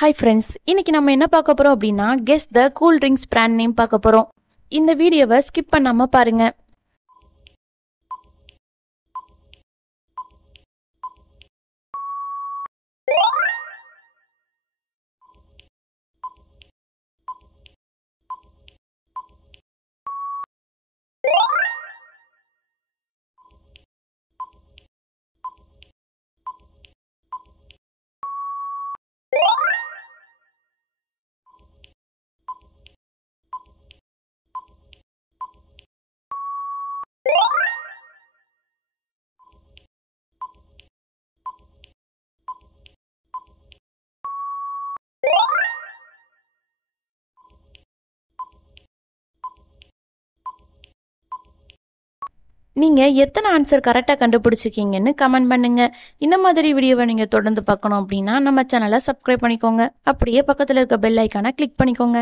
Hi friends, இன்னைக்கு நம்ம என்ன பார்க்க போறோம் அப்படினா guess the cool drinks brand name பார்க்க போறோம். இந்த வீடியோவை skip பண்ணாம பாருங்க. நீங்க எத்தனை ஆன்சர் கரெக்ட்டா கண்டுபிடிச்சிருக்கீங்கன்னு கமெண்ட் பண்ணுங்க. இந்த மாதிரி வீடியோவை நீங்க தொடர்ந்து பார்க்கணும் அப்படினா நம்ம சேனலை சப்ஸ்கிரைப் பண்ணிக்கோங்க. அப்படியே பக்கத்துல இருக்க பெல் ஐகானை கிளிக் பண்ணிக்கோங்க.